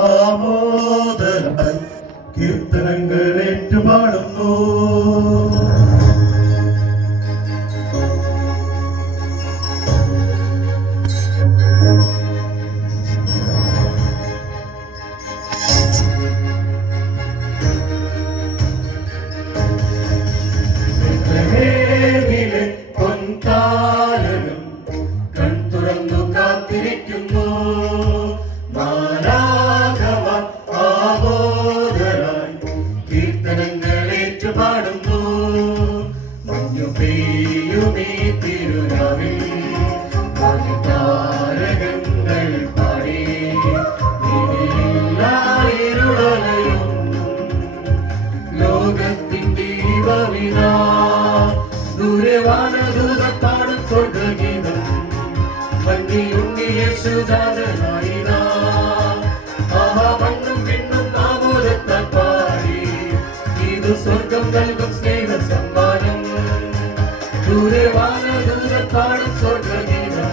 ആമോദരായി കീർത്തനങ്ങൾ ഏറ്റുപാടുന്നു. സ്വർഗം നൽകും സ്നേഹ സമ്മാനം. ദൂരവാനദൂതർ പാടും സ്വർഗഗീതം.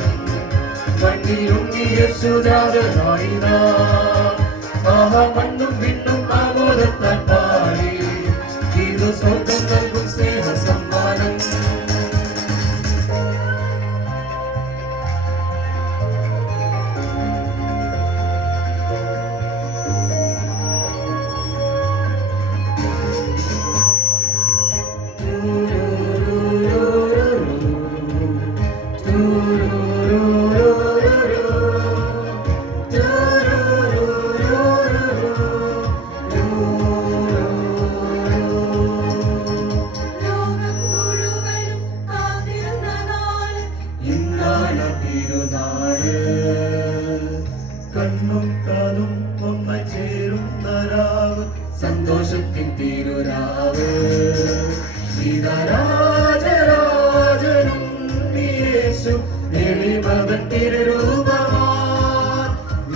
മണ്ണിലുണ്ണി യേശുജാതനായി മണ്ണും വിണ്ണും ആമോദത്താൽ പാടി. ഇത് സ്വർഗം നൽകും സ്നേഹ സമ്മാനം. കണ്ണും കാതും ഒന്നായി ചേരുന്ന രാവ്, സന്തോഷത്തിൻ തിരുരാവ്. സീതാരാജരാജനും യേശു എളിമകൻ തിരുരൂപമാ.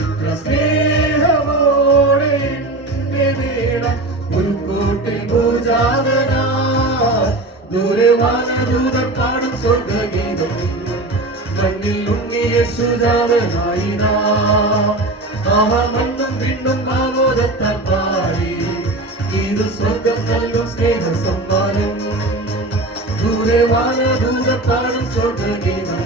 ഇത്ര സ്നേഹമോടെ എന്നെ നേടാൻ ഉൾക്കൂട്ടിൽ പൂജാതനാ. ദൂരവാനദൂതർ പാടും സ്വർഗഗീതം. മണ്ണിൽ ഉണ്ണി യേശുജാതനായി മണ്ണും വിണ്ണും ആമോദത്താൽ പാടി. ഇത് സ്വർഗം നൽകും സ്നേഹ സമ്മാനം. ദൂരവാനദൂതർ പാടും സ്വർഗഗീതം.